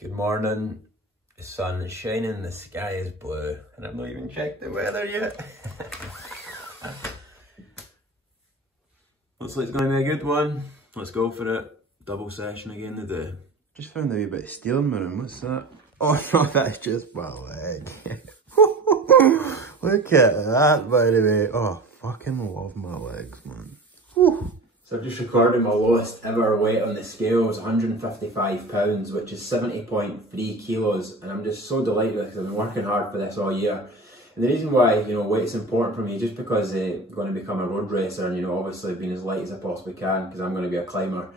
Good morning. The sun is shining, the sky is blue, and I've not even checked the weather yet. Looks like it's going to be a good one. Let's go for it. Double session again today. Just found a wee bit of steel in my room. What's that? Oh no, that's just my leg. Look at that, by the way. Oh, fucking love my legs, man. Whew. So I've just recorded my lowest ever weight on the scale. It's 155 pounds, which is 70.3 kilos. And I'm just so delighted because I've been working hard for this all year. And the reason why, weight's important for me, just because I'm going to become a road racer and, obviously being as light as I possibly can because I'm going to be a climber.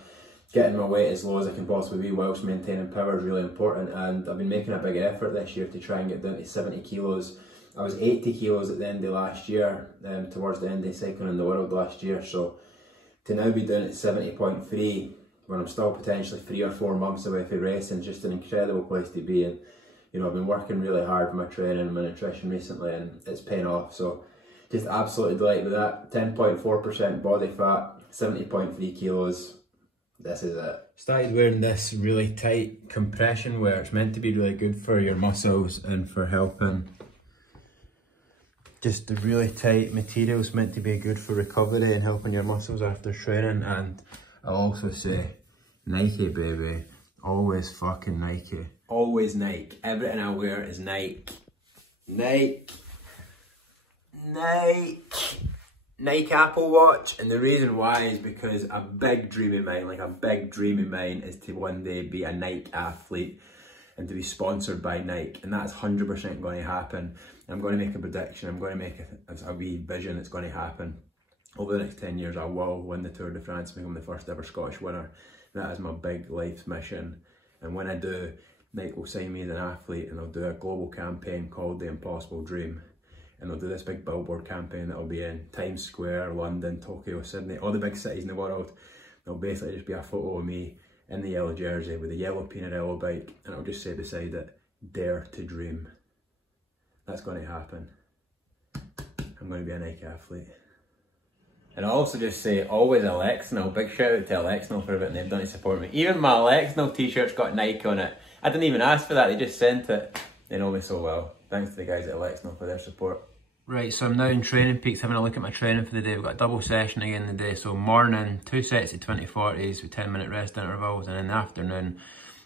Getting my weight as low as I can possibly be whilst maintaining power is really important. And I've been making a big effort this year to try and get down to 70 kilos. I was 80 kilos at the end of last year, towards the end of cycling in the world last year. So to now be down at 70.3 when I'm still potentially 3 or 4 months away from racing is just an incredible place to be. And I've been working really hard for my training and my nutrition recently, and it's paying off. So just absolutely delighted with that. 10.4% body fat, 70.3 kilos. This is it. Started wearing this really tight compression wear. It's meant to be really good for your muscles and for helping. Just the really tight material is meant to be good for recovery and helping your muscles after training. And I'll also say, Nike, baby. Always fucking Nike. Always Nike. Everything I wear is Nike. Nike. Nike. Nike Apple Watch. And the reason why is because a big dream of mine, is to one day be a Nike athlete and to be sponsored by Nike. And that's 100% going to happen. I'm going to make a prediction. I'm going to make a wee vision that's going to happen. Over the next 10 years, I will win the Tour de France and become the first ever Scottish winner. That is my big life's mission. And when I do, Nike will sign me as an athlete and they'll do a global campaign called The Impossible Dream. And they'll do this big billboard campaign that'll be in Times Square, London, Tokyo, Sydney, all the big cities in the world. There'll basically just be a photo of me in the yellow jersey with a yellow Pinarello bike, and it'll just say beside it, Dare to Dream. That's going to happen. I'm going to be a Nike athlete. And I'll also just say, always Alexnel. Big shout out to Alexnel for everything they've done to support me. Even my Alexnel t-shirt's got Nike on it. I didn't even ask for that, they just sent it. They know me so well. Thanks to the guys at Alexnel for their support. Right, so I'm now in Training Peaks, having a look at my training for the day. We've got a double session again today. So morning, 2 sets of 20-40s with 10-minute rest intervals. And in the afternoon,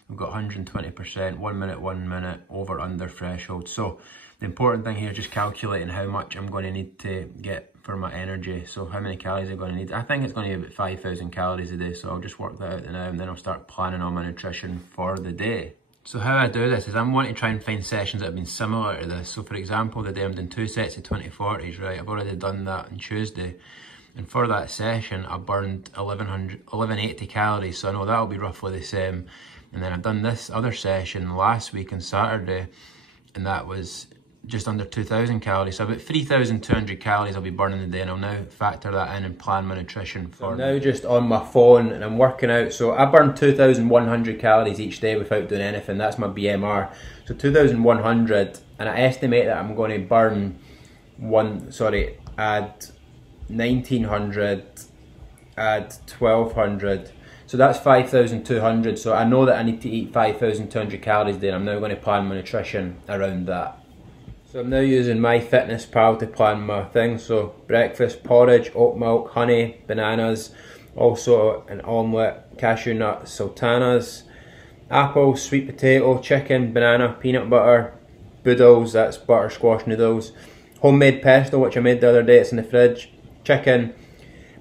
we've got 120%, 1 minute, over, under threshold. So the important thing here is just calculating how much I'm going to need to get for my energy. So how many calories I'm going to need. I think it's going to be about 5,000 calories a day. So I'll just work that out now and then I'll start planning on my nutrition for the day. So how I do this is I'm wanting to try and find sessions that have been similar to this. So for example, today I'm doing 2 sets of 20-40s, right? I've already done that on Tuesday. And for that session, I burned 1180 calories. So I know that'll be roughly the same. And then I've done this other session last week on Saturday, and that was just under 2,000 calories. So about 3,200 calories I'll be burning a day, and I'll now factor that in and plan my nutrition for I'm now just on my phone and I'm working out. So I burn 2,100 calories each day without doing anything. That's my BMR. So 2,100, and I estimate that I'm going to burn add 1,900, add 1,200. So that's 5,200. So I know that I need to eat 5,200 calories a day, and I'm now going to plan my nutrition around that. So I'm now using MyFitnessPal to plan my things. So breakfast, porridge, oat milk, honey, bananas, also an omelette, cashew nuts, sultanas, apples, sweet potato, chicken, banana, peanut butter, boodles, that's butter squash noodles, homemade pesto, which I made the other day, it's in the fridge, chicken,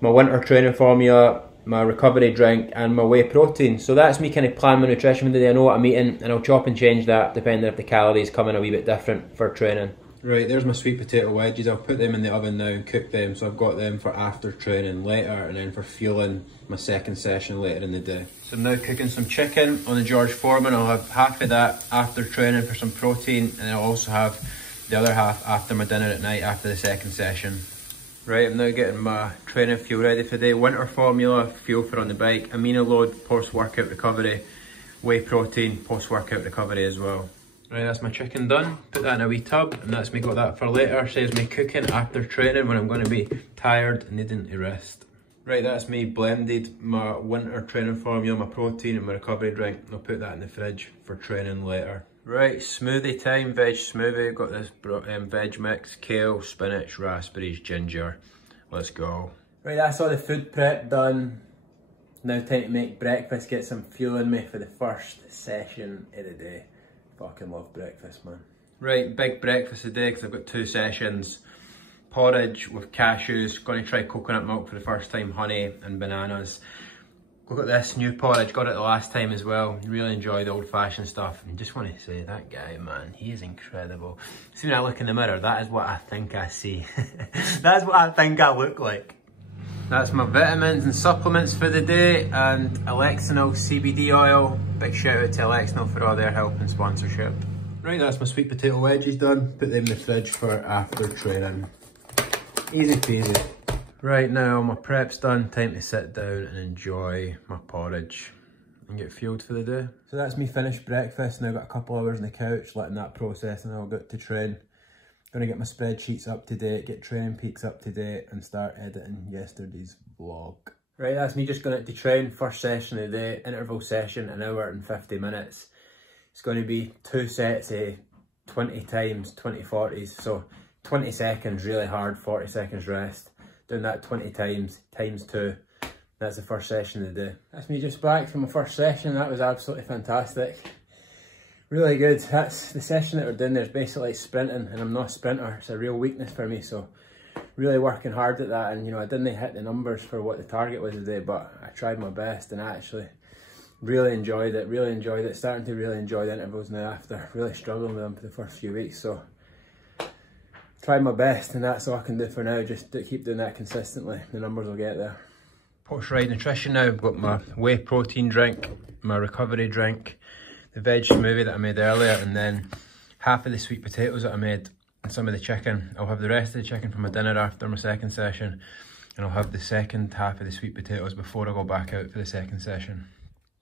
my winter training formula, my recovery drink, and my whey protein. So that's me kind of planning my nutrition for the day. I know what I'm eating, and I'll chop and change that depending if the calories come in a wee bit different for training. Right, there's my sweet potato wedges. I'll put them in the oven now and cook them. So I've got them for after training later, and then for fueling my second session later in the day. So I'm now cooking some chicken on the George Foreman. I'll have half of that after training for some protein, and I'll also have the other half after my dinner at night after the second session. Right, I'm now getting my training fuel ready for the day. Winter formula, fuel for on the bike, amino load, post-workout recovery, whey protein, post-workout recovery as well. Right, that's my chicken done. Put that in a wee tub, and that's me got that for later. Saves me cooking after training when I'm going to be tired and needing to rest. Right, that's me blended my winter training formula, my protein and my recovery drink. I'll put that in the fridge for training later. Right, smoothie time, veg smoothie. Got this veg mix, kale, spinach, raspberries, ginger. Let's go. Right, that's all the food prep done. Now time to make breakfast, get some fuel in me for the first session of the day. Fucking love breakfast, man. Right, big breakfast today because I've got 2 sessions. Porridge with cashews, going to try coconut milk for the first time, honey and bananas. We've got this new porridge, got it the last time as well. Really enjoy the old fashioned stuff. And just want to say, that guy, man, he is incredible. See, when I look in the mirror, that is what I think I see. That's what I think I look like. That's my vitamins and supplements for the day, and Alexinol CBD oil. Big shout out to Alexinol for all their help and sponsorship. Right, that's my sweet potato wedges done. Put them in the fridge for after training. Easy peasy. Right, now my prep's done, time to sit down and enjoy my porridge and get fueled for the day. So that's me finished breakfast. Now I've got a couple hours on the couch letting that process, and I'll go to train. Gonna get my spreadsheets up to date, get training peaks up to date, and start editing yesterday's vlog. Right, that's me just going out to train. First session of the day, interval session, 1 hour and 50 minutes. It's going to be 2 sets of 20 times, 20 40s. So 20 seconds really hard, 40 seconds rest. Doing that 20 times, times 2. That's the first session of the day. That's me just back from my first session. That was absolutely fantastic. Really good. That's the session that we're doing. There's basically sprinting, and I'm not a sprinter. It's a real weakness for me. So really working hard at that. And you know, I didn't hit the numbers for what the target was today, but I tried my best, and I actually really enjoyed it. Really enjoyed it. Starting to really enjoy the intervals now after really struggling with them for the first few weeks. So tried my best, and that's all I can do for now. Just to keep doing that consistently. The numbers will get there. Post-ride nutrition now. I've got my whey protein drink, my recovery drink, the veg smoothie that I made earlier, and then half of the sweet potatoes that I made and some of the chicken. I'll have the rest of the chicken for my dinner after my second session, and I'll have the second half of the sweet potatoes before I go back out for the second session.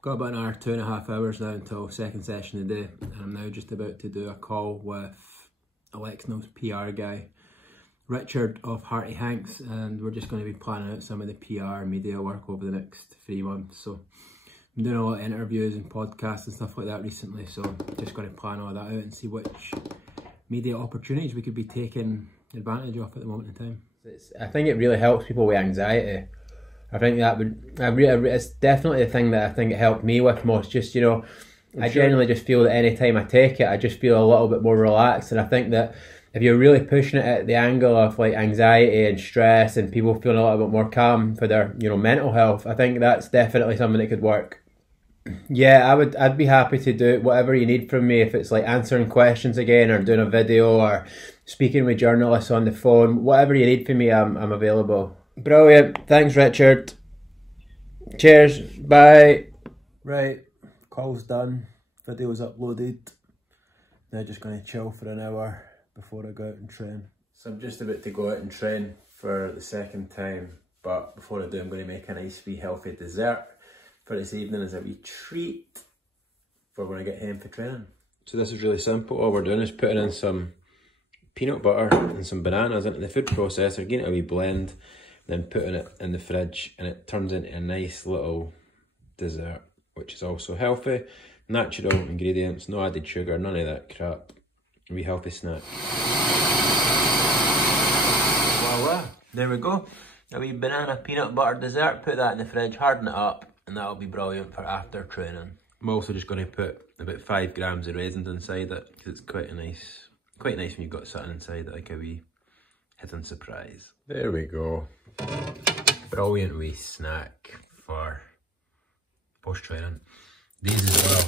Got about an hour, 2.5 hours now until second session of the day, and I'm now just about to do a call with Alexinol's PR guy, Richard of Hearty Hanks, and we're just going to be planning out some of the PR media work over the next 3 months. So I'm doing a lot of interviews and podcasts and stuff like that recently, so just going to plan all that out and see which media opportunities we could be taking advantage of at the moment in time. I think it really helps people with anxiety. I think that it's definitely the thing that I think it helped me with most. Just, you know, I genuinely just feel that any time I take it, I just feel a little bit more relaxed. And I think that if you're really pushing it at the angle of like anxiety and stress and people feeling a little bit more calm for their, you know, mental health, I think that's definitely something that could work. Yeah, I'd be happy to do whatever you need from me. If it's like answering questions again, or doing a video, or speaking with journalists on the phone, whatever you need from me, I'm available. Brilliant. Thanks, Richard. Cheers. Bye. Right, call's done. Video's uploaded. Now just going to chill for an hour before I go out and train. So I'm just about to go out and train for the second time, but before I do, I'm going to make a nice wee healthy dessert for this evening as a wee treat for when I get home for training. So this is really simple. All we're doing is putting in some peanut butter and some bananas into the food processor, getting it a wee blend, then putting it in the fridge, and it turns into a nice little dessert, which is also healthy, natural ingredients, no added sugar, none of that crap. A wee healthy snack. Voila, there we go. A wee banana peanut butter dessert. Put that in the fridge, harden it up, and that'll be brilliant for after training. I'm also just going to put about 5 grams of raisins inside it, because it's quite nice when you've got something inside it, like a wee hidden surprise. There we go. Brilliant wee snack for post-training. These as well.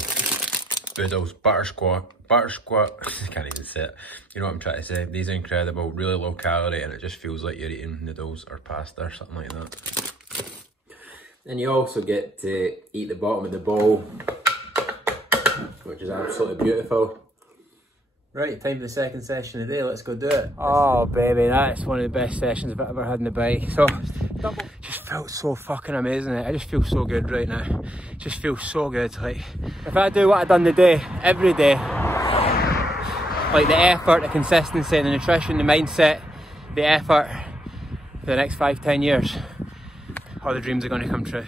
Boodles, butter squat, I can't even say it. You know what I'm trying to say. These are incredible, really low calorie, and it just feels like you're eating noodles or pasta or something like that. And you also get to eat the bottom of the bowl, which is absolutely beautiful. Right, time for the second session of the day, let's go do it. Oh baby, that's one of the best sessions I've ever had in the bike. So, just felt so fucking amazing. I just feel so good right now. Just feels so good. Like, if I do what I've done today, every day, like the effort, the consistency, the nutrition, the mindset, the effort for the next 5-10 years, all the dreams are going to come true.